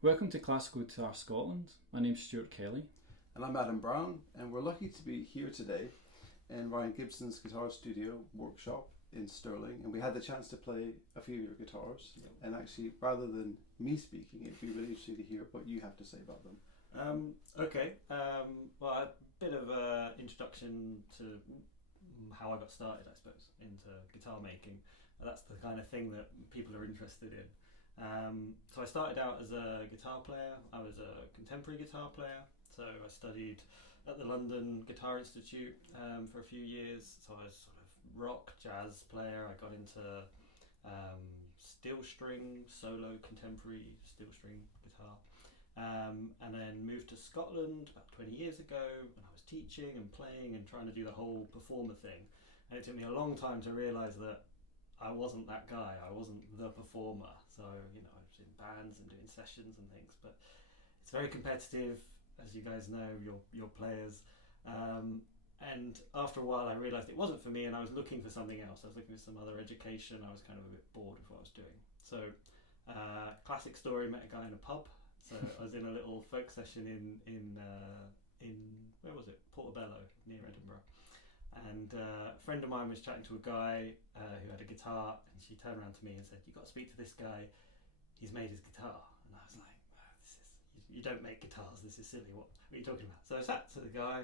Welcome to Classical Guitar Scotland. My name's Stewart Kelly. And I'm Adam Brown, and we're lucky to be here today in Ryan Gibson's Guitar Studio workshop in Stirling, and we had the chance to play a few of your guitars. Yep. And actually, rather than me speaking, it'd be really interesting to hear what you have to say about them. Well, a bit of an introduction to how I got started, I suppose, into guitar making. That's the kind of thing that people are interested in. So I started out as a guitar player. I was a contemporary guitar player. So I studied at the London Guitar Institute for a few years. So I was sort of rock, jazz player. I got into steel string, solo contemporary steel string guitar. And then moved to Scotland about 20 years ago, and I was teaching and playing and trying to do the whole performer thing. And it took me a long time to realise that I wasn't that guy. I wasn't the performer. So, I was in bands and doing sessions and things, but it's very competitive, as you guys know, your players. And after a while I realised it wasn't for me, and I was looking for something else. I was looking for some other education. I was kind of a bit bored with what I was doing. So, classic story, met a guy in a pub. So I was in a little folk session in where was it? Portobello, near Edinburgh. And a friend of mine was chatting to a guy who had a guitar, and she turned around to me and said, "You've got to speak to this guy. He's made his guitar." And I was like, you don't make guitars. This is silly. What are you talking about? So I sat to the guy.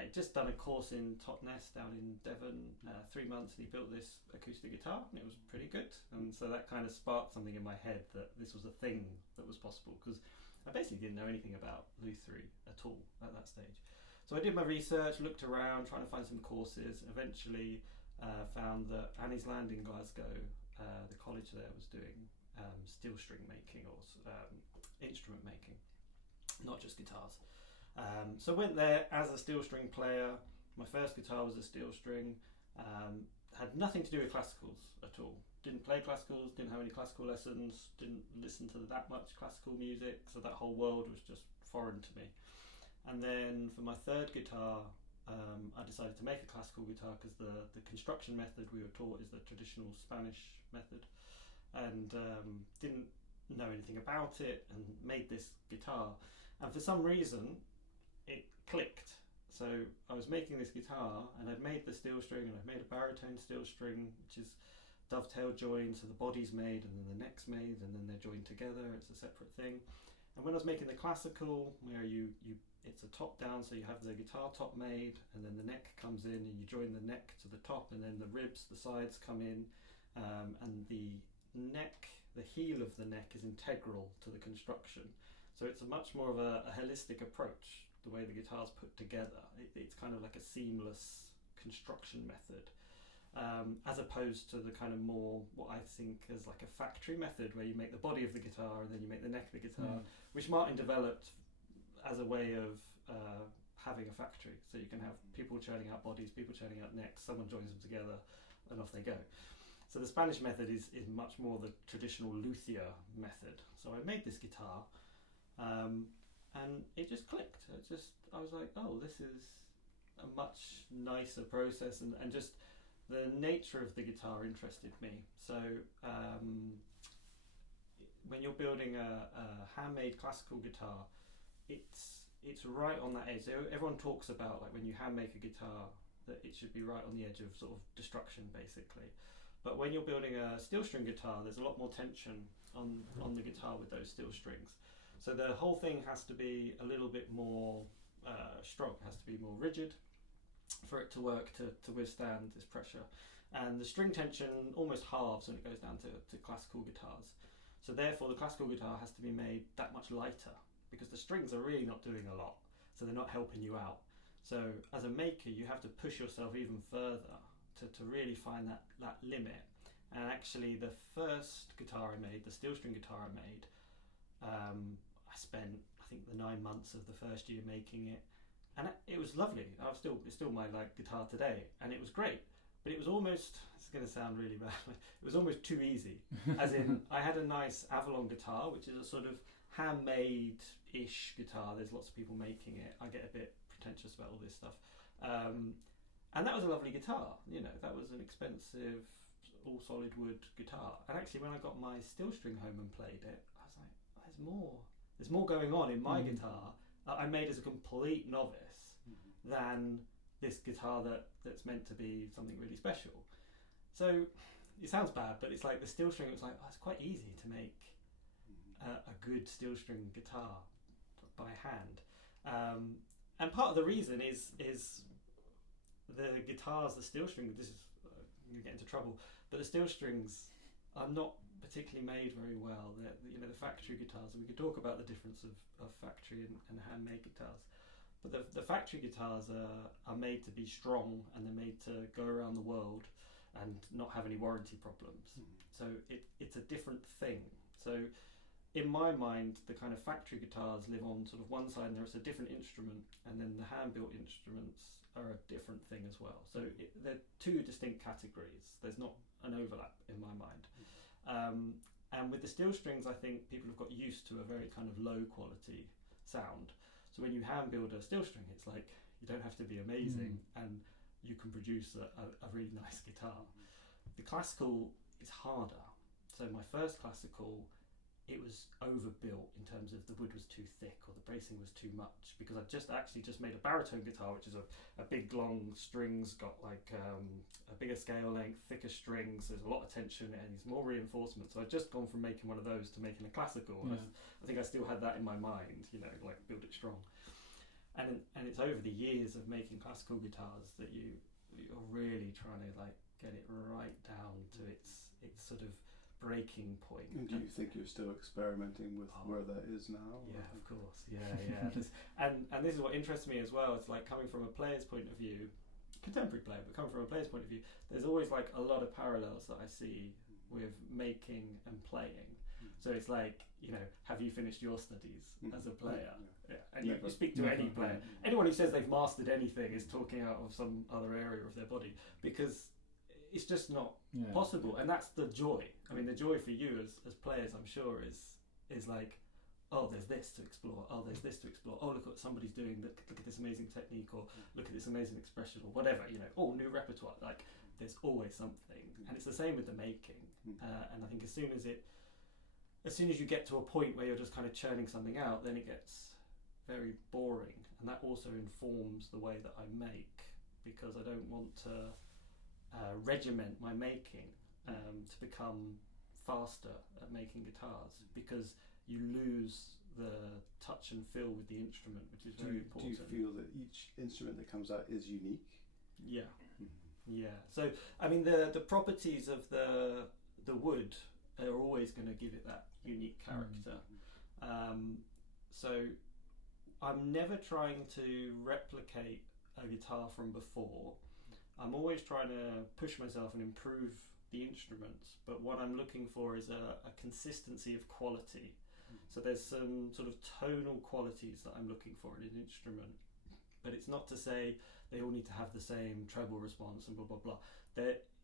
He'd just done a course in Totnes down in Devon, 3 months, and he built this acoustic guitar, and it was pretty good. And so that kind of sparked something in my head that this was a thing that was possible, because I basically didn't know anything about Luthier at all at that stage. So I did my research, looked around, trying to find some courses. Eventually found that Annie's Land in Glasgow, the college there, was doing steel string making or instrument making, not just guitars. So I went there as a steel string player. My first guitar was a steel string. Had nothing to do with classicals at all. Didn't play classicals, didn't have any classical lessons, didn't listen to that much classical music, so that whole world was just foreign to me. And then for my third guitar, I decided to make a classical guitar, because the construction method we were taught is the traditional Spanish method, and didn't know anything about it, and made this guitar. And for some reason it clicked. So I was making this guitar, and I'd made the steel string, and I'd made a baritone steel string, which is dovetail joined, so the body's made and then the neck's made, and then they're joined together. It's a separate thing. And when I was making the classical, where it's a top down, so you have the guitar top made, and then the neck comes in, and you join the neck to the top, and then the ribs, the sides come in, and the neck, the heel of the neck, is integral to the construction. So it's a much more of a holistic approach, the way the guitar's put together. It's kind of like a seamless construction method, as opposed to the kind of more what I think is like a factory method, where you make the body of the guitar and then you make the neck of the guitar, which Martin developed as a way of having a factory. So you can have people churning out bodies, people churning out necks, someone joins them together, and off they go. So the Spanish method is much more the traditional Luthier method. So I made this guitar, and it just clicked. I was like, oh, this is a much nicer process, and just the nature of the guitar interested me. So when you're building a handmade classical guitar, it's right on that edge. So everyone talks about, like, when you hand make a guitar, that it should be right on the edge of sort of destruction, basically. But when you're building a steel string guitar, there's a lot more tension on the guitar with those steel strings. So the whole thing has to be a little bit more strong. It has to be more rigid for it to work, to withstand this pressure. And the string tension almost halves when it goes down to classical guitars. So therefore the classical guitar has to be made that much lighter, because the strings are really not doing a lot, so they're not helping you out. So as a maker, you have to push yourself even further to really find that limit. And actually the first guitar I made, the steel string guitar I made, I spent, I think, the 9 months of the first year making it, and it was lovely. It's still my guitar today, and it was great. But it was almost, it's going to sound really bad, it was almost too easy. As in, I had a nice Avalon guitar, which is a sort of handmade-ish guitar. There's lots of people making it. I get a bit pretentious about all this stuff. And that was a lovely guitar. That was an expensive, all solid wood guitar. And actually, when I got my steel string home and played it, I was like, there's there's more going on in my guitar I made as a complete novice than this guitar that's meant to be something really special. So it sounds bad, but it's like the steel string, it was like, oh, it's quite easy to make a good steel string guitar by hand. And part of the reason is the guitars, the steel string, this is, I'm going to get into trouble, but the steel strings are not particularly made very well. The factory guitars, and we could talk about the difference of factory and handmade guitars, but the factory guitars are made to be strong, and they're made to go around the world and not have any warranty problems. So it's a different thing. So in my mind, the kind of factory guitars live on sort of one side, and there's a different instrument, and then the hand-built instruments are a different thing as well. So they're two distinct categories. There's not an overlap in my mind. And with the steel strings, I think people have got used to a very kind of low quality sound. So when you hand build a steel string, it's like you don't have to be amazing, and you can produce a really nice guitar. The classical is harder. So my first classical, it was overbuilt in terms of the wood was too thick or the bracing was too much, because I've just made a baritone guitar, which is a big long strings, got like a bigger scale length, thicker strings, there's a lot of tension and there's more reinforcement. So I've just gone from making one of those to making a classical. And I think I still had that in my mind, like build it strong. And it's over the years of making classical guitars that you're really trying to like get it right down to its sort of breaking point. And do you think you're still experimenting with where that is now? Yeah, of course. Yeah. and this is what interests me as well. It's like coming from a player's point of view, contemporary player, but coming from a player's point of view, there's always like a lot of parallels that I see with making and playing. So it's like, have you finished your studies as a player? Yeah. And you speak to any player. Anyone who says they've mastered anything is talking out of some other area of their body, because it's just not possible. And that's the joy. I mean, the joy for you as players, I'm sure, is like, oh, there's this to explore. Oh, there's this to explore. Oh, look what somebody's doing. Look at this amazing technique, or look at this amazing expression, or whatever. Oh, new repertoire. Like, there's always something. And it's the same with the making. And I think as soon as you get to a point where you're just kind of churning something out, then it gets very boring. And that also informs the way that I make, because I don't want to regiment my making to become faster at making guitars, because you lose the touch and feel with the instrument, which is very important. Do you feel that each instrument that comes out is unique? Yeah. Yeah. So I mean, the properties of the wood are always going to give it that unique character. So I'm never trying to replicate a guitar from before. I'm always trying to push myself and improve the instruments, but what I'm looking for is a consistency of quality. So there's some sort of tonal qualities that I'm looking for in an instrument, but it's not to say they all need to have the same treble response and blah blah blah.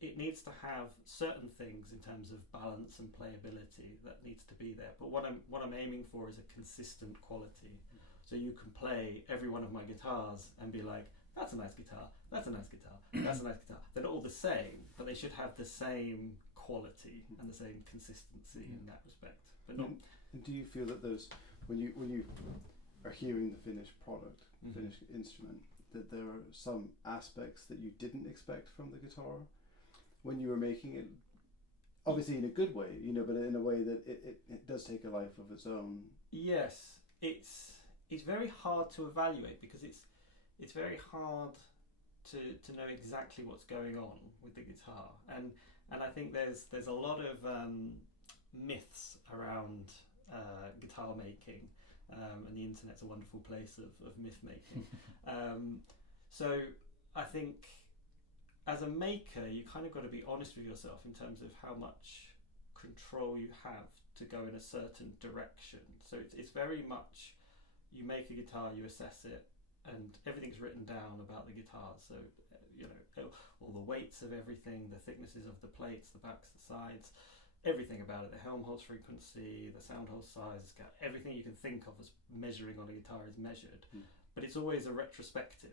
It needs to have certain things in terms of balance and playability that needs to be there. But what I'm aiming for is a consistent quality. So you can play every one of my guitars and be like, that's a nice guitar, that's a nice guitar, that's a nice guitar. They're not all the same, but they should have the same quality and the same consistency in that respect. But not. And do you feel that when you are hearing the finished product, finished instrument, that there are some aspects that you didn't expect from the guitar when you were making it? Obviously in a good way, but in a way that it does take a life of its own. Yes, it's very hard to evaluate, because it's very hard to know exactly what's going on with the guitar, and I think there's a lot of myths around guitar making, and the internet's a wonderful place of myth making. So I think as a maker, you kind of got to be honest with yourself in terms of how much control you have to go in a certain direction. So it's very much, you make a guitar, you assess it, and everything's written down about the guitar. So all the weights of everything, the thicknesses of the plates, the backs, the sides, everything about it, the Helmholtz frequency, the sound hole size, everything you can think of as measuring on a guitar is measured. But it's always a retrospective.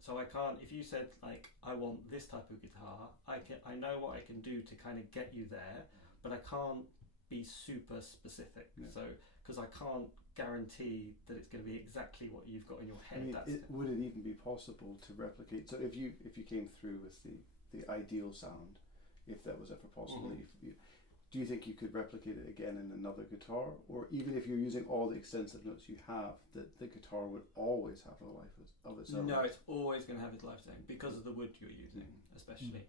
So I can't, if you said like, I want this type of guitar, I know what I can do to kind of get you there, but I can't be super specific. So because I can't guarantee that it's going to be exactly what you've got in your head. I mean, would it even be possible to replicate? So if you came through with the ideal sound, if that was ever possible, do you think you could replicate it again in another guitar, or even if you're using all the extensive notes you have, that the guitar would always have a life of its own? No, it's always going to have its lifetime because of the wood you're using, especially.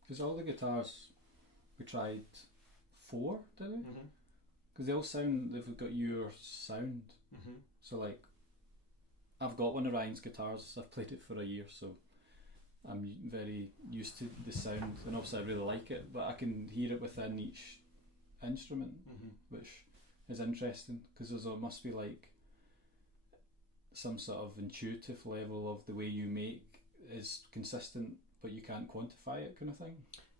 Because all the guitars we tried 4, did we? Because they all sound, they've got your sound. So like, I've got one of Ryan's guitars. I've played it for a year, so I'm very used to the sound, and obviously I really like it. But I can hear it within each instrument, which is interesting because there must be like some sort of intuitive level of the way you make is consistent, but you can't quantify it, kind of thing.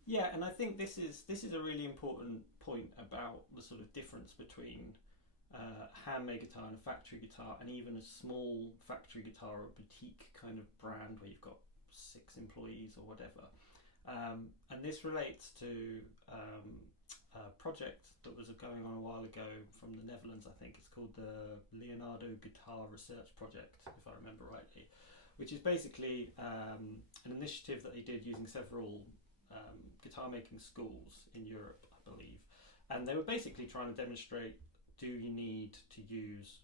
Yeah, and I think this is a really important point about the sort of difference between a handmade guitar and a factory guitar, and even a small factory guitar or boutique kind of brand where you've got 6 employees or whatever. And this relates to a project that was going on a while ago from the Netherlands. I think it's called the Leonardo Guitar Research Project, if I remember rightly, which is basically an initiative that they did using several guitar making schools in Europe, I believe, and they were basically trying to demonstrate, do you need to use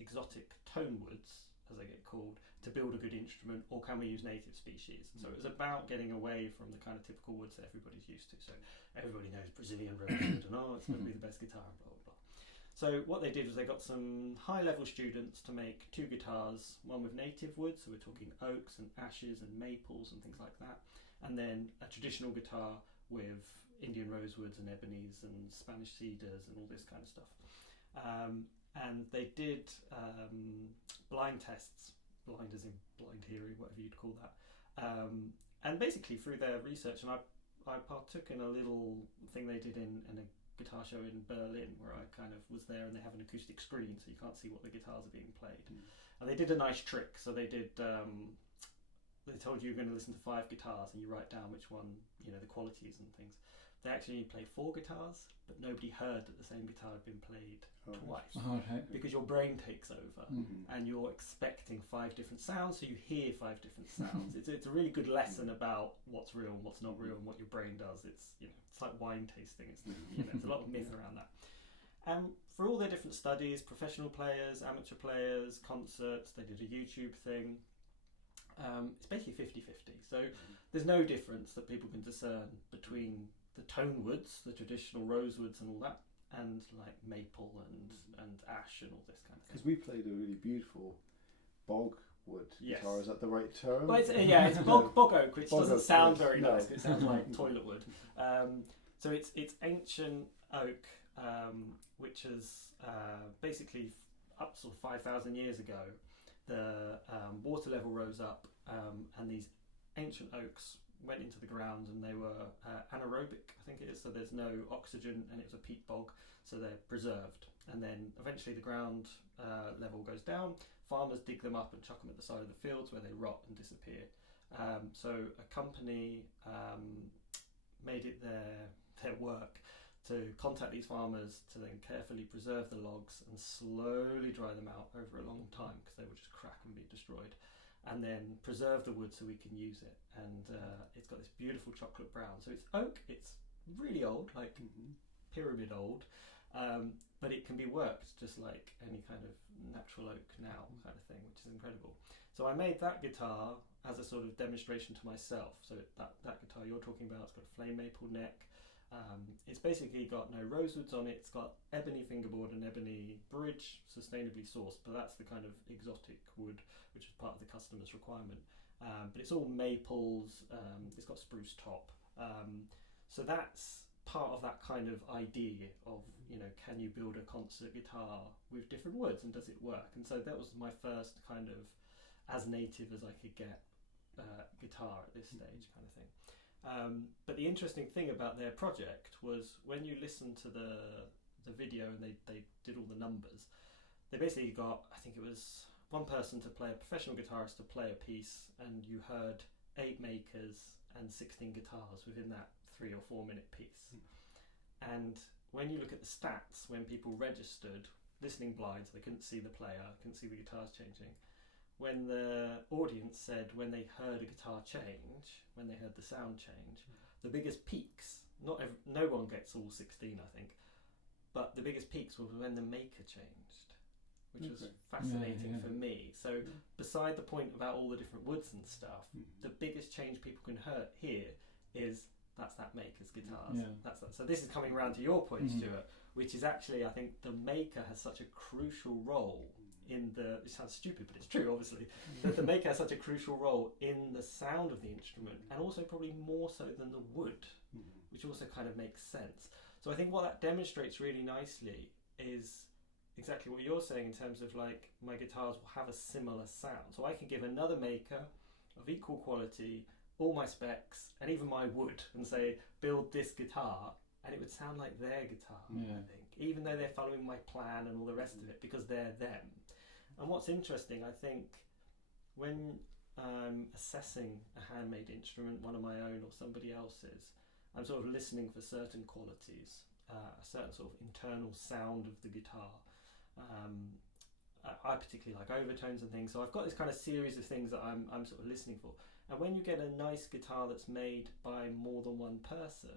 exotic tonewoods, as they get called, to build a good instrument, or can we use native species? So it was about getting away from the kind of typical woods that everybody's used to. So everybody knows Brazilian rosewood and it's going to be the best guitar, blah blah blah. So what they did was they got some high-level students to make 2 guitars, one with native wood, so we're talking oaks and ashes and maples and things like that, and then a traditional guitar with Indian rosewoods and ebonies and Spanish cedars and all this kind of stuff. And they did blind tests, blind as in blind hearing, whatever you'd call that. And basically through their research, and I partook in a little thing they did in a guitar show in Berlin, where I kind of was there, and they have an acoustic screen so you can't see what the guitars are being played. And they did a nice trick. So they did they told you you're going to listen to 5 guitars and you write down which one, the qualities and things. They actually played 4 guitars, but nobody heard that the same guitar had been played twice. Because your brain takes over and you're expecting 5 different sounds, so you hear 5 different sounds. It's a really good lesson about what's real and what's not real and what your brain does. It's it's like wine tasting. It's there's a lot of myth around that. And for all their different studies, professional players, amateur players, concerts, they did a YouTube thing. It's basically 50-50. So there's no difference that people can discern between the tonewoods, the traditional rosewoods and all that, and like maple and ash and all this kind of thing. Because we played a really beautiful bogwood guitar. Is that the right term? Well, it's bog oak, which doesn't sound very nice. It sounds like toilet wood. So it's ancient oak, which is basically up sort of 5,000 years ago. The water level rose up, and these ancient oaks went into the ground, and they were anaerobic, I think it is, so there's no oxygen, and it was a peat bog, so they're preserved. And then eventually the ground level goes down, farmers dig them up and chuck them at the side of the fields where they rot and disappear. So a company made it their work to contact these farmers to then carefully preserve the logs and slowly dry them out over a long time, because they would just crack and be destroyed, and then preserve the wood so we can use it. And it's got this beautiful chocolate brown. So it's oak, it's really old, like pyramid old, but it can be worked just like any kind of natural oak now kind of thing, which is incredible. So I made that guitar as a sort of demonstration to myself. So that guitar you're talking about, it's got a flame maple neck. It's basically got no rosewoods on it. It's got ebony fingerboard and ebony bridge, sustainably sourced, but that's the kind of exotic wood which is part of the customer's requirement. But it's all maples. It's got spruce top. So that's part of that kind of idea of, can you build a concert guitar with different woods, and does it work? And so that was my first kind of as native as I could get guitar at this stage kind of thing. But the interesting thing about their project was when you listen to the video and they did all the numbers, they basically got, I think it was one person to play, a professional guitarist to play a piece, and you heard 8 makers and 16 guitars within that 3 or 4 minute piece. And when you look at the stats, when people registered, listening blind, so they couldn't see the player, couldn't see the guitars changing, when the audience said when they heard a guitar change, when they heard the sound change, the biggest peaks, no one gets all 16 I think, but the biggest peaks were when the maker changed, which was fascinating for me. So beside the point about all the different woods and stuff, the biggest change people can hear is that's that maker's guitars. That's that. So this is coming around to your point, Stewart, which is actually, I think the maker has such a crucial role in the, it sounds stupid but it's true obviously, that the maker has such a crucial role in the sound of the instrument, and also probably more so than the wood, which also kind of makes sense. So I think what that demonstrates really nicely is exactly what you're saying in terms of like my guitars will have a similar sound. So I can give another maker of equal quality all my specs and even my wood and say build this guitar, and it would sound like their guitar, I think, even though they're following my plan and all the rest of it, because they're them. And what's interesting, I think, when I'm assessing a handmade instrument, one of my own or somebody else's, I'm sort of listening for certain qualities, a certain sort of internal sound of the guitar. I particularly like overtones and things, so I've got this kind of series of things that I'm sort of listening for. And when you get a nice guitar that's made by more than one person,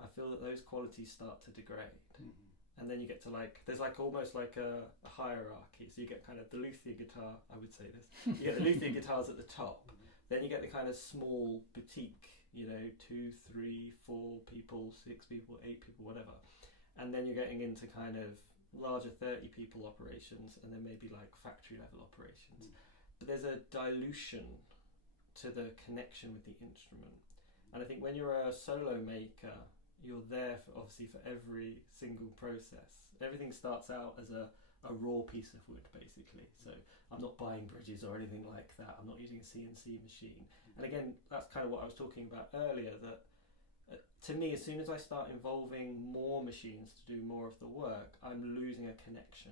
I feel that those qualities start to degrade. And then you get to like, there's like almost like a hierarchy. So you get kind of the Luthier guitar, I would say this, you get the Luthier guitars at the top, then you get the kind of small boutique, 2, 3, 4 people, 6 people, 8 people, whatever. And then you're getting into kind of larger 30 people operations, and then maybe like factory level operations. But there's a dilution to the connection with the instrument. And I think when you're a solo maker, you're there for, obviously, for every single process. Everything starts out as a raw piece of wood, basically. So I'm not buying bridges or anything like that. I'm not using a CNC machine. And again, that's kind of what I was talking about earlier, that to me, as soon as I start involving more machines to do more of the work, I'm losing a connection.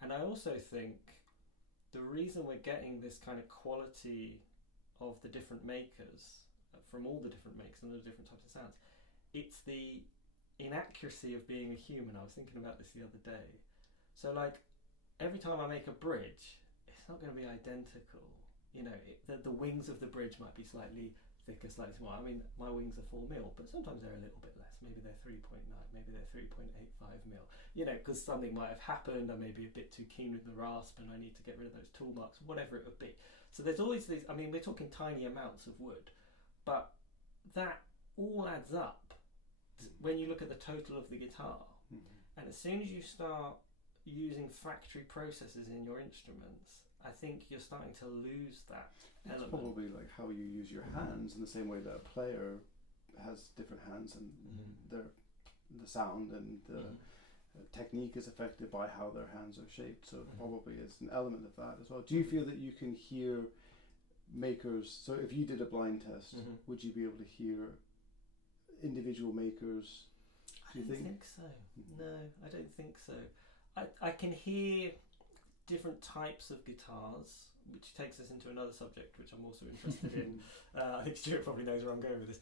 And I also think the reason we're getting this kind of quality of the different makers, from all the different makers and the different types of sounds, it's the inaccuracy of being a human. I was thinking about this the other day. So like, every time I make a bridge, it's not going to be identical. The wings of the bridge might be slightly thicker, slightly smaller. I mean, my wings are 4mm, but sometimes they're a little bit less. Maybe they're 3.9, maybe they're 3.85mm. Because something might have happened. I may be a bit too keen with the rasp and I need to get rid of those tool marks, whatever it would be. So there's always these, I mean, we're talking tiny amounts of wood, but that all adds up when you look at the total of the guitar. And as soon as you start using factory processes in your instruments, I think you're starting to lose that element. It's probably like how you use your hands, in the same way that a player has different hands, and the sound and the technique is affected by how their hands are shaped. So probably is an element of that as well. Do you feel that you can hear makers? So if you did a blind test, would you be able to hear individual makers? I don't think so. No, I don't think so. I can hear different types of guitars, which takes us into another subject which I'm also interested in. I think Stewart probably knows where I'm going with this,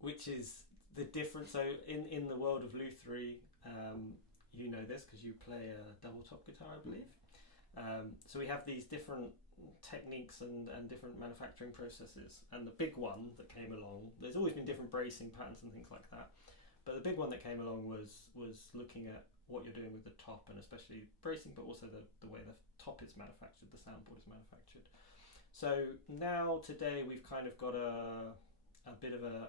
which is the difference. So in the world of Luthier, you know this because you play a double top guitar, I believe. So we have these different techniques and different manufacturing processes, and the big one that came along, there's always been different bracing patterns and things like that, but the big one that came along was looking at what you're doing with the top, and especially bracing, but also the way the top is manufactured, the soundboard is manufactured. So now today we've kind of got a bit of a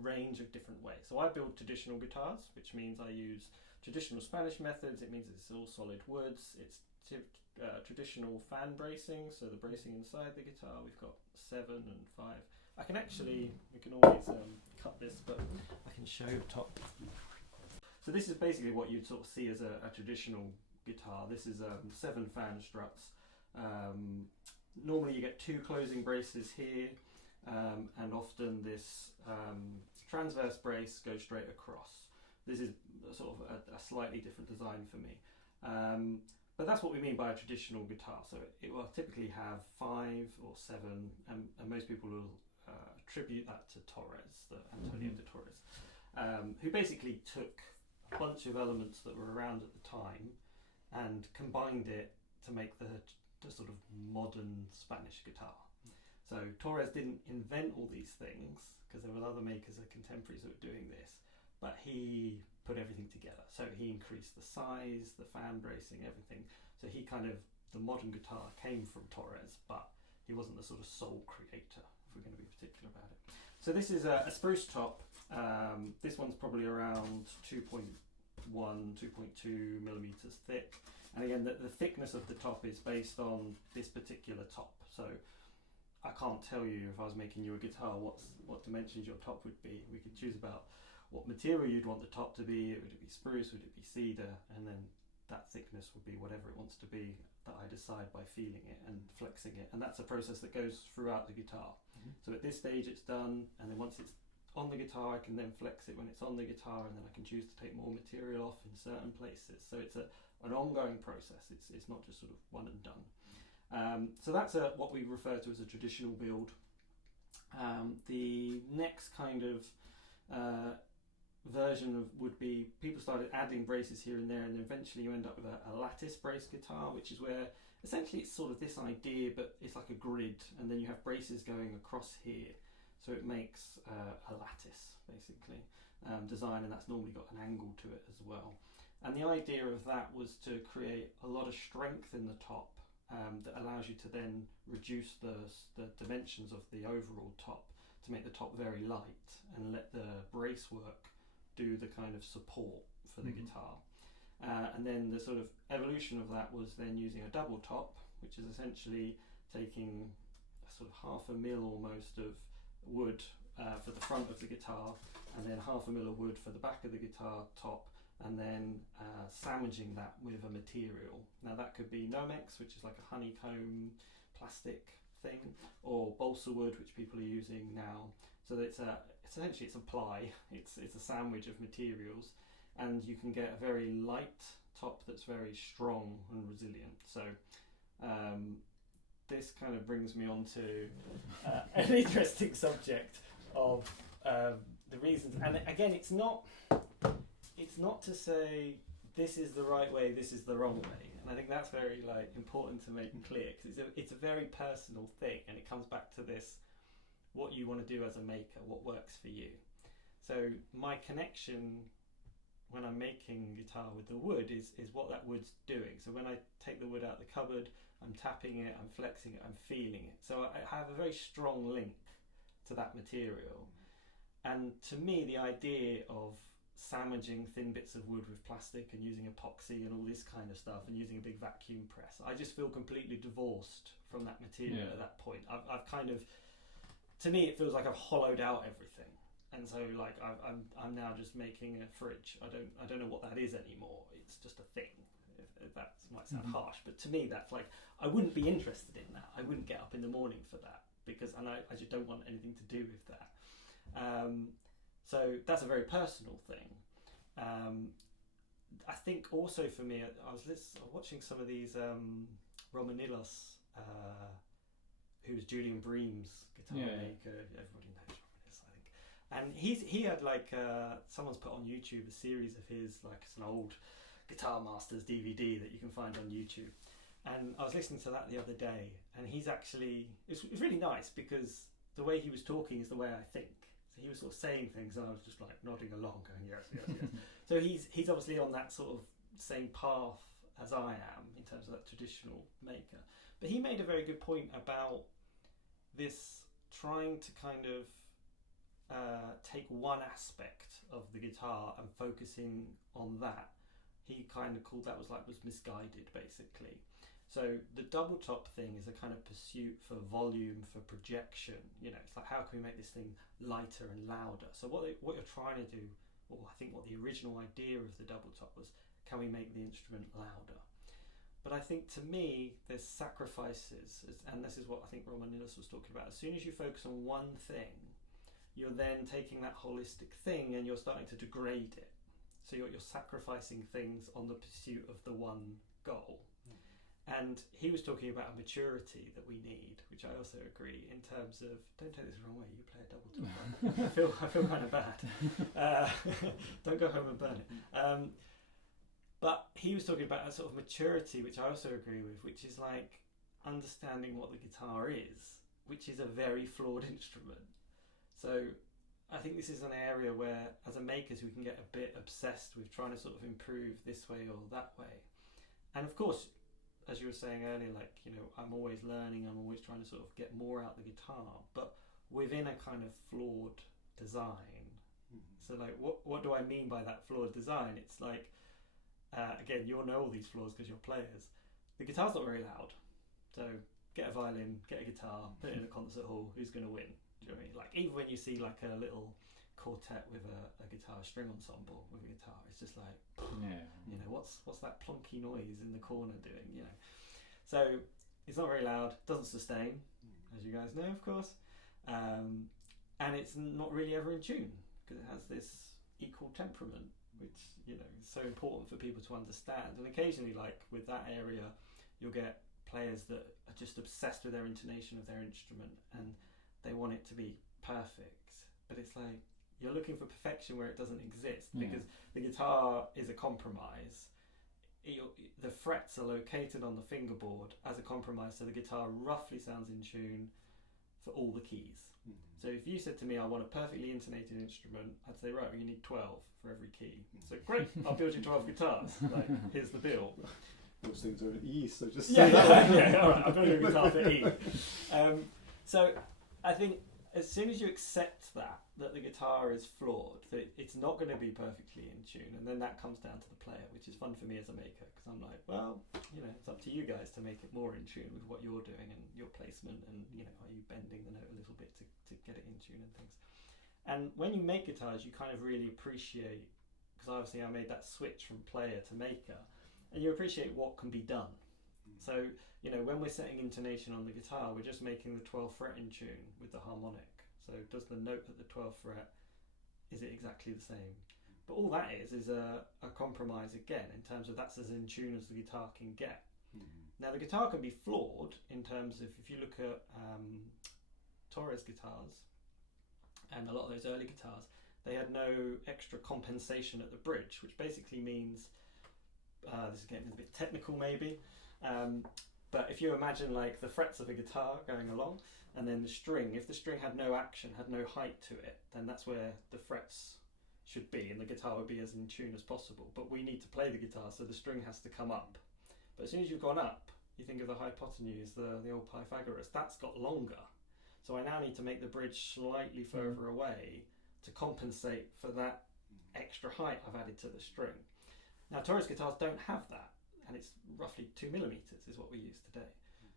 range of different ways. So I build traditional guitars, which means I use traditional Spanish methods. It means it's all solid woods. It's traditional fan bracing, so the bracing inside the guitar, we've got 7 and 5. I can actually, we can always cut this, but I can show the top. So this is basically what you'd sort of see as a traditional guitar. This is 7 fan struts. Normally you get 2 closing braces here, and often this transverse brace goes straight across. This is sort of a slightly different design for me. But that's what we mean by a traditional guitar. So it will typically have 5 or 7, and most people will attribute that to Torres, the Antonio de Torres. who basically took a bunch of elements that were around at the time and combined it to make the sort of modern Spanish guitar. So Torres didn't invent all these things, because there were other makers of contemporaries that were doing this, but he put everything together. So he increased the size, the fan bracing, everything. So he the modern guitar came from Torres, but he wasn't the sort of sole creator, if we're going to be particular about it. So this is a spruce top. This one's probably around 2.1, 2.2 millimeters thick. And again, the thickness of the top is based on this particular top. So I can't tell you, if I was making you a guitar, what dimensions your top would be. We could choose about what material you'd want the top to be. Would it be spruce? Would it be cedar? And then that thickness would be whatever it wants to be that I decide by feeling it and flexing it. And that's a process that goes throughout the guitar. So at this stage it's done, and then once it's on the guitar, I can then flex it when it's on the guitar, and then I can choose to take more material off in certain places. So it's an ongoing process. It's not just sort of one and done. So that's what we refer to as a traditional build. The next kind of version would be, people started adding braces here and there, and then eventually you end up with a lattice brace guitar, which is where essentially it's sort of this idea, but it's like a grid, and then you have braces going across here. So it makes a lattice, basically, design, and that's normally got an angle to it as well. And the idea of that was to create a lot of strength in the top, that allows you to then reduce the dimensions of the overall top to make the top very light and let the brace work do the kind of support for the guitar. And then the sort of evolution of that was then using a double top, which is essentially taking a sort of 0.5 mil almost of wood for the front of the guitar, and then 0.5 mil of wood for the back of the guitar top, and then sandwiching that with a material. Now that could be Nomex, which is like a honeycomb plastic thing, or balsa wood, which people are using now. So that essentially it's a ply, it's a sandwich of materials, and you can get a very light top that's very strong and resilient. So this kind of brings me on to an interesting subject of the reasons. And again, it's not to say this is the right way, this is the wrong way. And I think that's very important to make clear, because it's a very personal thing, and it comes back to this, what you want to do as a maker, what works for you. So my connection when I'm making guitar with the wood is what that wood's doing. So when I take the wood out of the cupboard, I'm tapping it, I'm flexing it, I'm feeling it. So I have a very strong link to that material. And to me, the idea of sandwiching thin bits of wood with plastic and using epoxy and all this kind of stuff and using a big vacuum press, I just feel completely divorced from that material at that point. I've kind of, to me, it feels like I've hollowed out everything. And so I'm now just making a fridge. I don't know what that is anymore. It's just a thing. If that might sound harsh, but to me that's like, I wouldn't be interested in that. I wouldn't get up in the morning for that, because I just don't want anything to do with that. So that's a very personal thing. I think also for me, I was watching some of these Romanillos, who's Julian Bream's guitar maker. Everybody knows Romanillos, I think. And he had someone's put on YouTube a series of his, it's an old Guitar Masters DVD that you can find on YouTube. And I was listening to that the other day, and he's actually, it's really nice, because the way he was talking is the way I think. So he was sort of saying things, and I was just nodding along, going yes. So he's obviously on that sort of same path as I am in terms of that traditional maker. But he made a very good point about this trying to kind of take one aspect of the guitar and focusing on that. He kind of called that was misguided, basically. So the double top thing is a kind of pursuit for volume, for projection. It's like, how can we make this thing lighter and louder? So what you're trying to do, or I think what the original idea of the double top was, can we make the instrument louder? But I think, to me, there's sacrifices, and this is what I think Romanillos was talking about. As soon as you focus on one thing, you're then taking that holistic thing and you're starting to degrade it. So you're sacrificing things on the pursuit of the one goal. And he was talking about a maturity that we need, which I also agree in terms of, don't take this the wrong way, you play a double top. I feel kind of bad. Don't go home and burn it. But he was talking about a sort of maturity, which I also agree with, which is like understanding what the guitar is, which is a very flawed instrument. So I think this is an area where, as a makers, we can get a bit obsessed with trying to sort of improve this way or that way. And of course, as you were saying earlier, like, you know, I'm always learning, I'm always trying to sort of get more out the guitar, but within a kind of flawed design. So like, what do I mean by that flawed design? It's like, again, you'll know all these flaws because you're players. The guitar's not very loud, so get a violin, get a guitar, put it in a concert hall, who's going to win? Do you know what I mean? Like, even when you see like a little quartet with a guitar string ensemble with a guitar, it's just like, you know, what's that plonky noise in the corner doing, you know? So it's not very loud, doesn't sustain, as you guys know, of course, and it's not really ever in tune because it has this equal temperament, which, you know, is so important for people to understand. And occasionally, like with that area, you'll get players that are just obsessed with their intonation of their instrument and they want it to be perfect, but it's like, you're looking for perfection where it doesn't exist, because the guitar is a compromise. The frets are located on the fingerboard as a compromise, so the guitar roughly sounds in tune for all the keys. So if you said to me, I want a perfectly intonated instrument, I'd say, right, well, you need 12 for every key. So great, I'll build you 12 guitars. Like, here's the bill. Those things are in E, so just yeah, all right, I'll build you a guitar for E. So I think as soon as you accept that the guitar is flawed, that it's not going to be perfectly in tune, and then that comes down to the player, which is fun for me as a maker, because I'm like, well, you know, it's up to you guys to make it more in tune with what you're doing and your placement, and, you know, are you bending the note a little bit to get it in tune and things. And when you make guitars, you kind of really appreciate, because obviously I made that switch from player to maker, and you appreciate what can be done. So, you know, when we're setting intonation on the guitar, we're just making the 12th fret in tune with the harmonic. So does the note at the 12th fret, is it exactly the same? But all that is a compromise again, in terms of that's as in tune as the guitar can get. Now the guitar can be flawed in terms of, if you look at Torres guitars, and a lot of those early guitars, they had no extra compensation at the bridge, which basically means, this is getting a bit technical maybe, but if you imagine like the frets of a guitar going along, and then the string, if the string had no action, had no height to it, then that's where the frets should be, and the guitar would be as in tune as possible. But we need to play the guitar, so the string has to come up. But as soon as you've gone up, you think of the hypotenuse, the old Pythagoras, that's got longer. So I now need to make the bridge slightly further away to compensate for that extra height I've added to the string. Now Torres guitars don't have that, and it's roughly 2 millimeters is what we use today.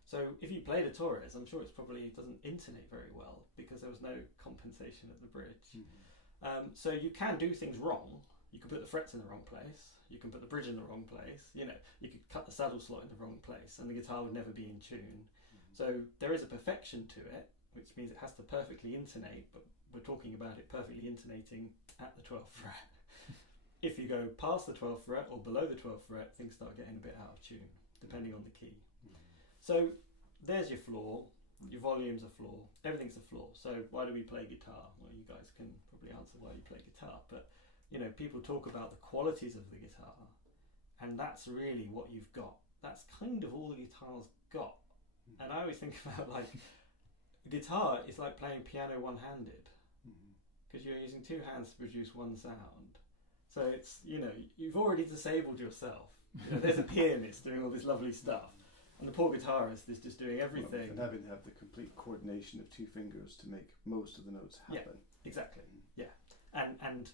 So if you played a Torres, I'm sure it probably doesn't intonate very well because there was no compensation at the bridge. So you can do things wrong. You can put the frets in the wrong place. You can put the bridge in the wrong place. You know, you could cut the saddle slot in the wrong place, and the guitar would never be in tune. So there is a perfection to it, which means it has to perfectly intonate. But we're talking about it perfectly intonating at the 12th fret. If you go past the 12th fret or below the 12th fret, things start getting a bit out of tune, depending on the key. So there's your flaw, your volume's a flaw, everything's a flaw. So why do we play guitar? Well, you guys can probably answer why you play guitar, but you know, people talk about the qualities of the guitar, and that's really what you've got. That's kind of all the guitar's got. And I always think about, like, a guitar is like playing piano one-handed, because you're using two hands to produce one sound. So it's, you know, you've already disabled yourself. You know, there's a pianist doing all this lovely stuff, and the poor guitarist is just doing everything. And having to have the complete coordination of two fingers to make most of the notes happen. Yeah, exactly. Yeah, and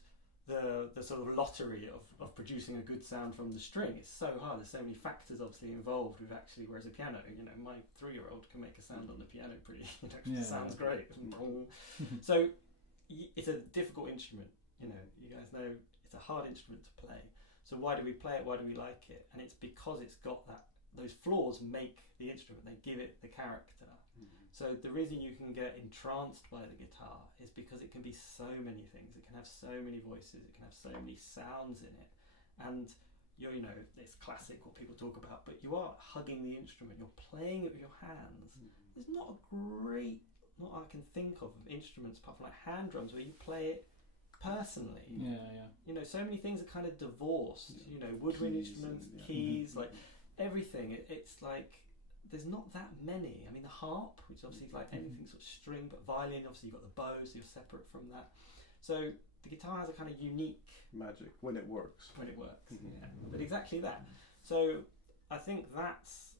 the sort of lottery of producing a good sound from the string is so hard. There's so many factors obviously involved with actually, whereas a piano, you know, my 3-year-old can make a sound on the piano pretty, you know, it sounds great. So it's a difficult instrument, you know, you guys know it's a hard instrument to play. So why do we play it? Why do we like it? And it's because it's got those flaws make the instrument, they give it the character. So the reason you can get entranced by the guitar is because it can be so many things. It can have so many voices, it can have so many sounds in it, and you're, you know, it's classic what people talk about, but you are hugging the instrument, you're playing it with your hands. There's not I can think of instruments apart from like hand drums where you play it personally. You know, so many things are kind of divorced. You know, woodwind instruments, keys, like everything. It's like there's not that many. I mean, the harp, which obviously is like anything sort of string, but violin, obviously you've got the bow, so you're separate from that. So the guitar has a kind of unique magic when it works. Yeah. But exactly that. So I think that's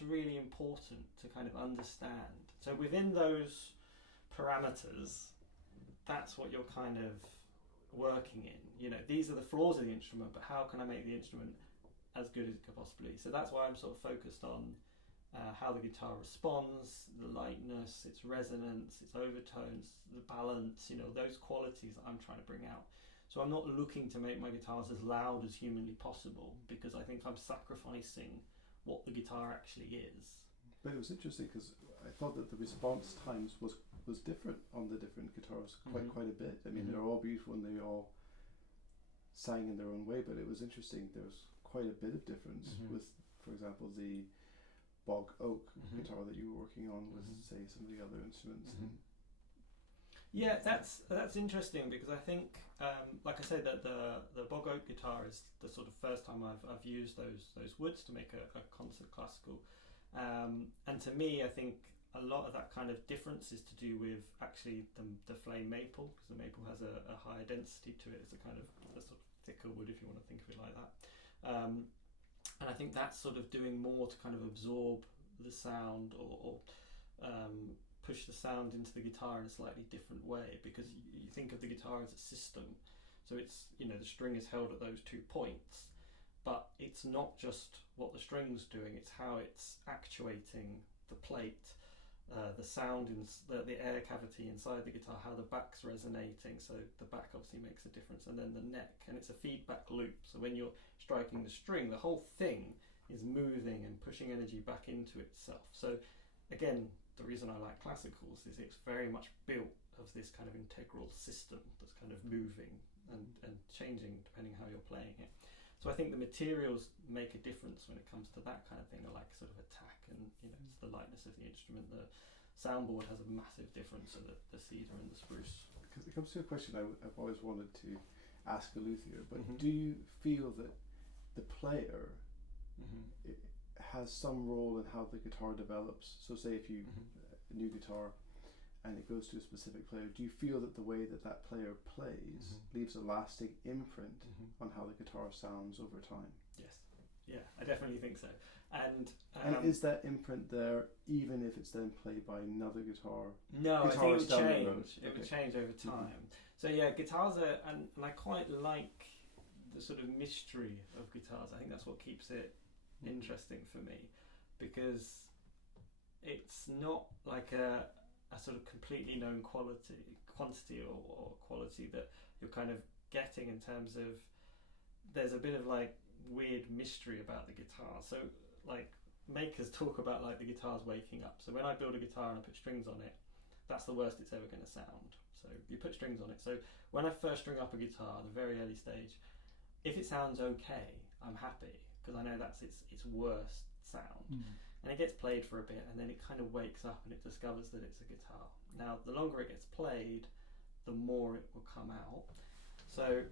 really important to kind of understand. So within those parameters, that's what you're kind of working in. You know, these are the flaws of the instrument, but how can I make the instrument as good as it could possibly be? So that's why I'm sort of focused on how the guitar responds, the lightness, its resonance, its overtones, the balance, you know, those qualities that I'm trying to bring out. So I'm not looking to make my guitars as loud as humanly possible, because I think I'm sacrificing what the guitar actually is. But it was interesting because I thought that the response times was different on the different guitars quite a bit. I mean, they're all beautiful and they all sang in their own way, but it was interesting. There was quite a bit of difference with, for example, the bog oak guitar that you were working on with, say, some of the other instruments. Yeah, that's interesting, because I think, like I said, that the bog oak guitar is the sort of first time I've used those woods to make a concert classical, and to me, I think a lot of that kind of difference is to do with actually the flame maple, because the maple has a higher density to it. It's a kind of a sort of thicker wood, if you want to think of it like that. And I think that's sort of doing more to kind of absorb the sound or push the sound into the guitar in a slightly different way, because you think of the guitar as a system. So it's, you know, the string is held at those 2 points, but it's not just what the string's doing, it's how it's actuating the plate, the sound in the air cavity inside the guitar, how the back's resonating, so the back obviously makes a difference, and then the neck, and it's a feedback loop. So when you're striking the string, the whole thing is moving and pushing energy back into itself. So again, the reason I like classicals is it's very much built of this kind of integral system that's kind of moving and changing depending how you're playing it. So I think the materials make a difference when it comes to that kind of thing, like sort of attack, and you know, it's the lightness of the instrument. The soundboard has a massive difference to the cedar and the spruce. Because it comes to a question I've always wanted to ask a luthier, but do you feel that the player has some role in how the guitar develops? So say if you a new guitar and it goes to a specific player, do you feel that the way that player plays leaves a lasting imprint on how the guitar sounds over time? Yes, yeah, I definitely think so. And is that imprint there even if it's then played by another guitar? No, I think it would change. It would Okay. change over time. So yeah, guitars are, and I quite like the sort of mystery of guitars. I think that's what keeps it interesting for me, because it's not like a sort of completely known quantity or quality that you're kind of getting, in terms of there's a bit of like weird mystery about the guitar. So like makers talk about like the guitar's waking up. So when I build a guitar and I put strings on it, that's the worst it's ever going to sound. So you put strings on it. So when I first string up a guitar at a very early stage, if it sounds okay, I'm happy, because I know that's its worst sound. And it gets played for a bit, and then it kind of wakes up and it discovers that it's a guitar. Now, the longer it gets played, the more it will come out. So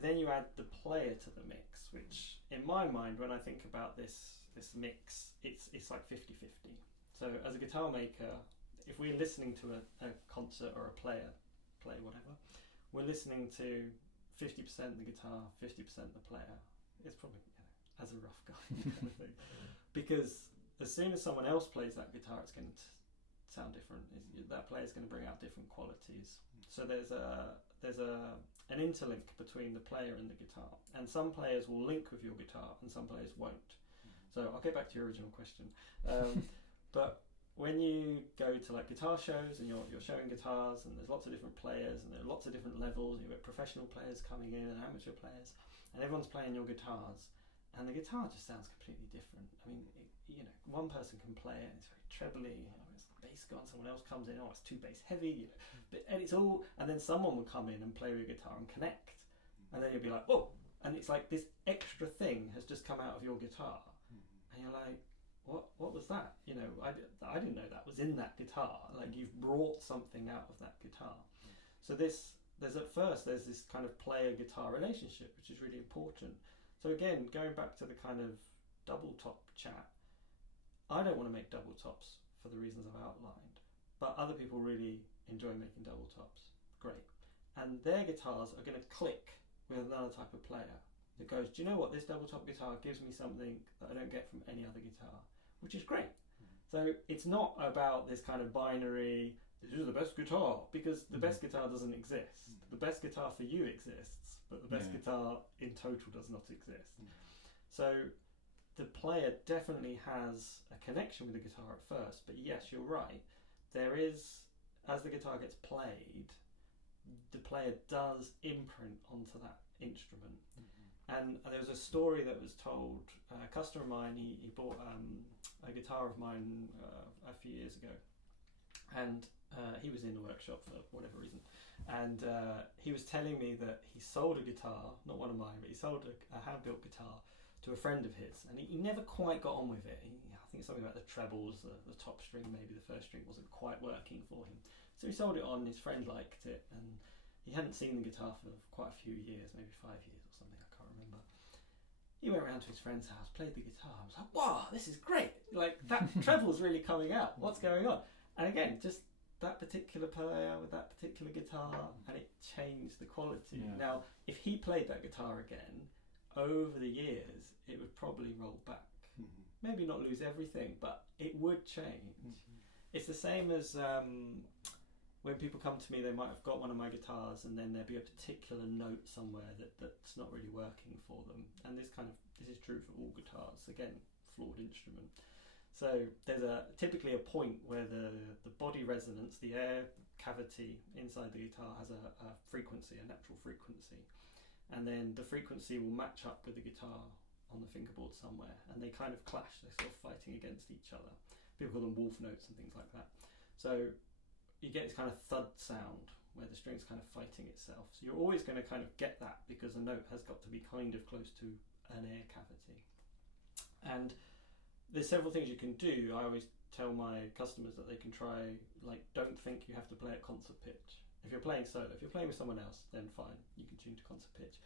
then you add the player to the mix, which in my mind, when I think about this mix, it's like 50-50. So as a guitar maker, if we're listening to a concert or a play whatever, we're listening to 50% the guitar, 50% the player. It's probably, you know, as a rough guide kind of thing. Because as soon as someone else plays that guitar, it's going to sound different. That player is going to bring out different qualities. So there's an interlink between the player and the guitar, and some players will link with your guitar and some players won't. So I'll get back to your original question. But when you go to like guitar shows and you're showing guitars, and there's lots of different players and there are lots of different levels, you've got professional players coming in and amateur players, and everyone's playing your guitars, and the guitar just sounds completely different. I mean, you know, one person can play it and it's very trebly, you know, it's bass gone, someone else comes in, oh, it's too bass heavy, you know, and it's all, and then someone will come in and play with your guitar and connect, and then you'll be like, oh, and it's like this extra thing has just come out of your guitar, and you're like, what was that? You know, I didn't know that was in that guitar. Like, you've brought something out of that guitar. So there's this kind of player-guitar relationship, which is really important. So again, going back to the kind of double top chat, I don't want to make double tops for the reasons I've outlined, but other people really enjoy making double tops. Great. And their guitars are going to click with another type of player that goes, do you know what, this double top guitar gives me something that I don't get from any other guitar, which is great. So it's not about this kind of binary, this is the best guitar, because the best guitar doesn't exist. The best guitar for you exists, but the best guitar in total does not exist. So the player definitely has a connection with the guitar at first, but yes, you're right. There is, as the guitar gets played, the player does imprint onto that instrument. And there was a story that was told. A customer of mine, he bought a guitar of mine a few years ago, and he was in the workshop for whatever reason, and he was telling me that he sold a guitar, not one of mine, but he sold a hand-built guitar to a friend of his, and he never quite got on with it. I think it's something about the trebles, the top string, maybe the first string wasn't quite working for him. So he sold it on, his friend liked it, and he hadn't seen the guitar for quite a few years, maybe 5 years or something, I can't remember. He went around to his friend's house, played the guitar, I was like, wow, this is great, like that treble's really coming out, what's going on? And again, just that particular player with that particular guitar, and it changed the quality. Now, if he played that guitar again, over the years, it would probably roll back. Maybe not lose everything, but it would change. It's the same as when people come to me, they might have got one of my guitars and then there'll be a particular note somewhere that's not really working for them. And this is true for all guitars. Again, flawed instrument. So there's typically a point where the body resonance, the air cavity inside the guitar has a frequency, a natural frequency. And then the frequency will match up with the guitar on the fingerboard somewhere, and they kind of clash. They're sort of fighting against each other. People call them wolf notes and things like that. So you get this kind of thud sound where the string's kind of fighting itself. So you're always going to kind of get that because a note has got to be kind of close to an air cavity. And there's several things you can do. I always tell my customers that they can try, like, don't think you have to play at concert pitch. If you're playing solo, if you're playing with someone else, then fine, you can tune to concert pitch.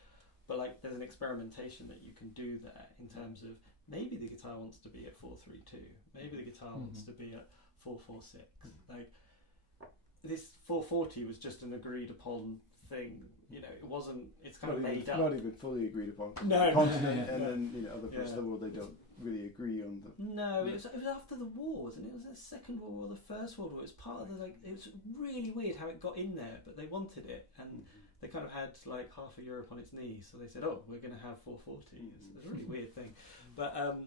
But like, there's an experimentation that you can do there in terms of maybe the guitar wants to be at 4/3/2, maybe the guitar wants to be at 4/4/6. Like, this 440 was just an agreed upon thing, you know. It wasn't. It's kind of made up. Not even fully agreed upon. No, continent, and then other parts of the world, they don't really agree on the. No, it was after the wars, and it was the Second World War, or the First World War. It was part of the It was really weird how it got in there, but they wanted it, and they kind of had like half of Europe on its knees. So they said, "Oh, we're going to have 440." It's a really weird thing, but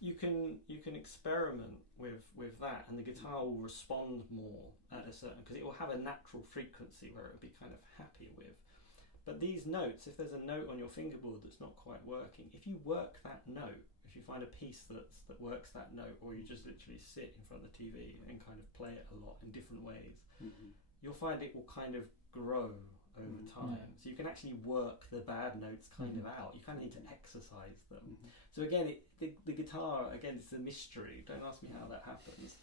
you can experiment with that, and the guitar will respond more at a certain, because it will have a natural frequency where it will be kind of happy with. But these notes, if there's a note on your fingerboard that's not quite working, if you work that note, if you find a piece that works that note, or you just literally sit in front of the TV and kind of play it a lot in different ways, you'll find it will kind of grow over time. So you can actually work the bad notes kind of out. You kind of need to exercise them. So again, the guitar, again, it's a mystery. Don't ask me how that happens.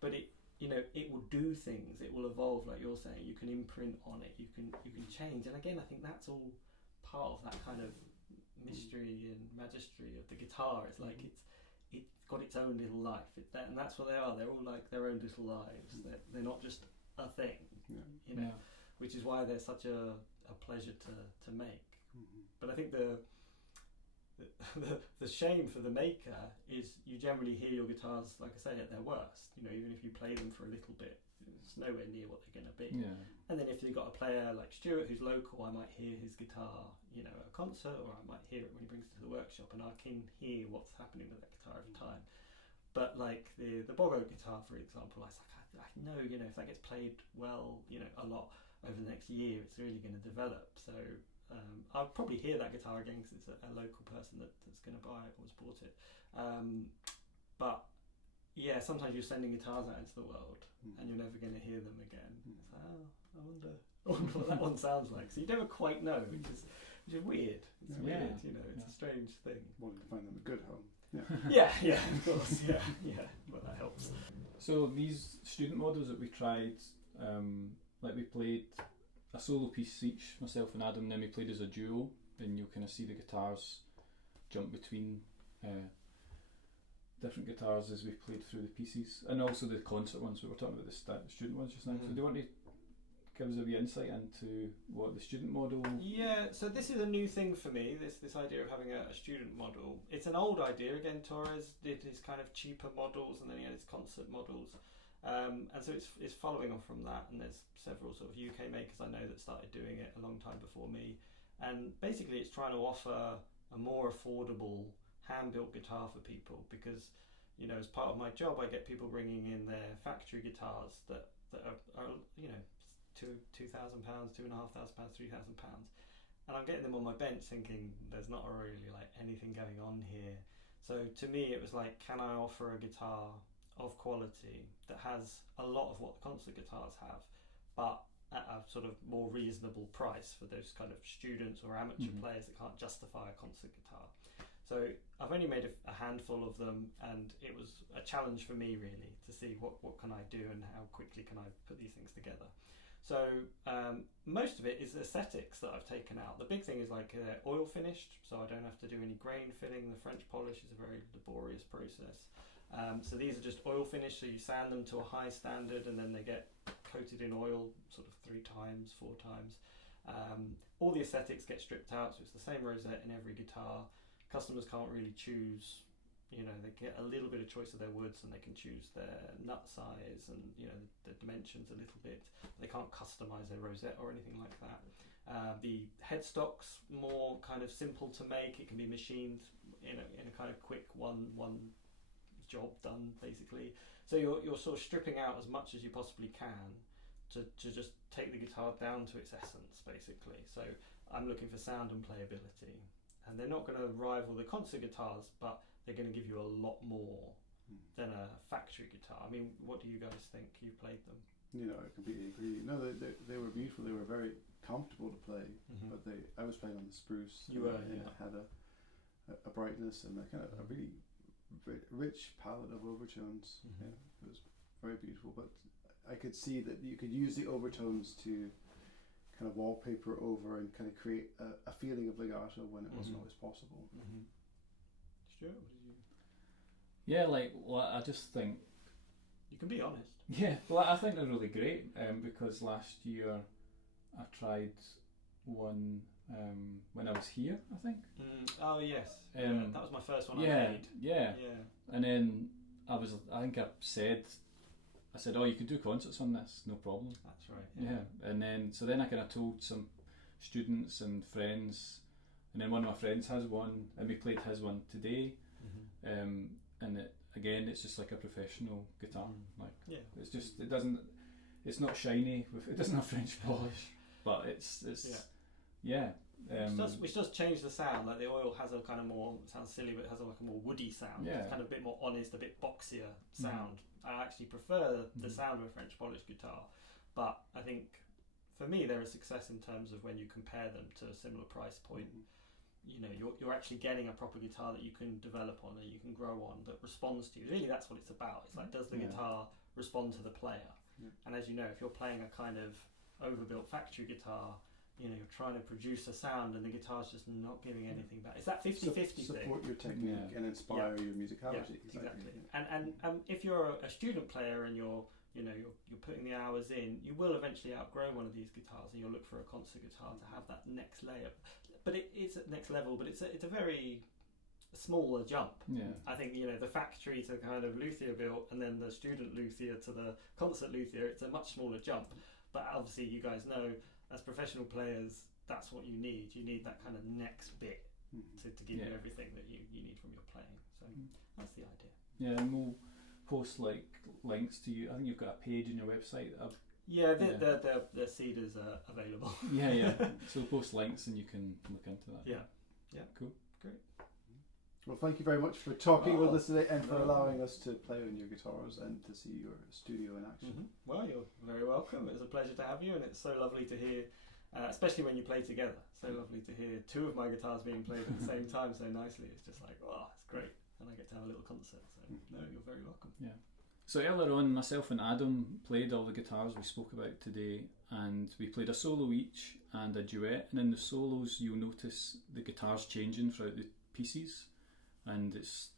But it will do things. It will evolve, like you're saying. You can imprint on it. You can change. And again, I think that's all part of that kind of mystery and magistry of the guitar. It's like it's got its own little life, and that's what they are. They're all like their own little lives. They're not just a thing, you know. Which is why they're such a pleasure to make. But I think the shame for the maker is you generally hear your guitars, like I say, at their worst. You know, even if you play them for a little bit, it's nowhere near what they're going to be. And then if you've got a player like Stewart who's local, I might hear his guitar, you know, at a concert, or I might hear it when he brings it to the workshop, and I can hear what's happening with that guitar every time. But like the Bogo guitar, for example, I know, you know, if that gets played well, you know, a lot over the next year, it's really going to develop. So I'll probably hear that guitar again because it's a local person that's going to buy it or has bought it. But yeah, sometimes you're sending guitars out into the world and you're never going to hear them again. It's like, I wonder what that one sounds like. So you never quite know, which is which is weird. It's weird, you know. It's a strange thing. Wanting to find them a good home. Yeah, of course, yeah. Well, that helps. So these student models that we tried, like we played a solo piece each, myself and Adam, and then we played as a duo, and you'll kind of see the guitars jump between different guitars as we played through the pieces, and also the concert ones. We were talking about the student ones just now. So do you want to give us a wee insight into what the student model? Yeah, so this is a new thing for me, this idea of having a student model. It's an old idea. Again, Torres did his kind of cheaper models, and then he had his concert models. And so it's following on from that, and there's several sort of UK makers I know that started doing it a long time before me. And basically it's trying to offer a more affordable hand-built guitar for people, because, you know, as part of my job I get people bringing in their factory guitars that are you know, £2,000, £2,500, £3,000, and I'm getting them on my bench thinking there's not really like anything going on here. So to me it was like, can I offer a guitar of quality that has a lot of what the concert guitars have, but at a sort of more reasonable price for those kind of students or amateur players that can't justify a concert guitar. So I've only made a handful of them, and it was a challenge for me really to see what can I do and how quickly can I put these things together. So most of it is aesthetics that I've taken out. The big thing is like oil finished, so I don't have to do any grain filling. The French polish is a very laborious process. So these are just oil finished, so you sand them to a high standard and then they get coated in oil sort of 3 times, 4 times. All the aesthetics get stripped out, so it's the same rosette in every guitar. Customers can't really choose, you know, they get a little bit of choice of their woods, and they can choose their nut size and, you know, the dimensions a little bit. They can't customize their rosette or anything like that. The headstock's more kind of simple to make. It can be machined in a kind of quick one job done basically. So you're sort of stripping out as much as you possibly can to just take the guitar down to its essence basically. So I'm looking for sound and playability, and they're not going to rival the concert guitars, but they're going to give you a lot more than a factory guitar. I mean, what do you guys think? You played them. You know, I completely agree. No, they were beautiful. They were very comfortable to play, but I was playing on the Spruce. You were, and it had a brightness and a kind of a really rich palette of overtones. Yeah, it was very beautiful, but I could see that you could use the overtones to kind of wallpaper over and kind of create a feeling of legato when it wasn't always possible. Stuart, what did you? Yeah, like, well, I just think you can be honest. Yeah, well, I think they're really great, because last year I tried one when I was here, I think. Oh yes, that was my first one I made. Yeah. And then I said, oh, you can do concerts on this, no problem. That's right. Yeah. And then I kind of told some students and friends, and then one of my friends has one, and we played his one today. And it's just like a professional guitar. It's just, it's not shiny, it doesn't have French polish, but it's which does change the sound. Like the oil has a kind of more, sounds silly, but it has like a more woody sound. It's kind of a bit more honest, a bit boxier sound. I actually prefer the sound of a French polished guitar, but I think for me they're a success in terms of when you compare them to a similar price point. You know, you're actually getting a proper guitar that you can develop on and you can grow on, that responds to you. Really, that's what it's about. It's like, does the guitar respond to the player? And as you know, if you're playing a kind of overbuilt factory guitar, you know, you're trying to produce a sound and the guitar's just not giving anything back. It's that 50-50 thing. Support your technique and inspire your musicality. Exactly. And if you're a student player and you're putting the hours in, you will eventually outgrow one of these guitars, and you'll look for a concert guitar to have that next layer. But it's at next level, but it's a very smaller jump. I think, you know, the factory to kind of Luthier built, and then the student Luthier to the concert Luthier, it's a much smaller jump. But obviously you guys know, as professional players, that's what you need. You need that kind of next bit to give you everything that you need from your playing. So that's the idea. Yeah, and we'll post like links to you. I think you've got a page on your website. The CDs are available. So we'll post links and you can look into that. Yeah. Cool. Great. Well, thank you very much for talking with us today and for allowing us to play on your guitars and to see your studio in action. Well, you're very welcome. It was a pleasure to have you, and it's so lovely to hear especially when you play together. So lovely to hear two of my guitars being played at the same time so nicely. It's just like, oh, it's great. And I get to have a little concert. So, no, you're very welcome. Yeah. So earlier on, myself and Adam played all the guitars we spoke about today, and we played a solo each and a duet. And in the solos, you'll notice the guitars changing throughout the pieces, and it's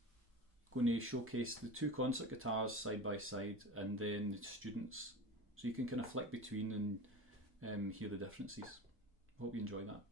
going to showcase the two concert guitars side by side, and then the students, so you can kind of flick between and hear the differences. Hope you enjoy that.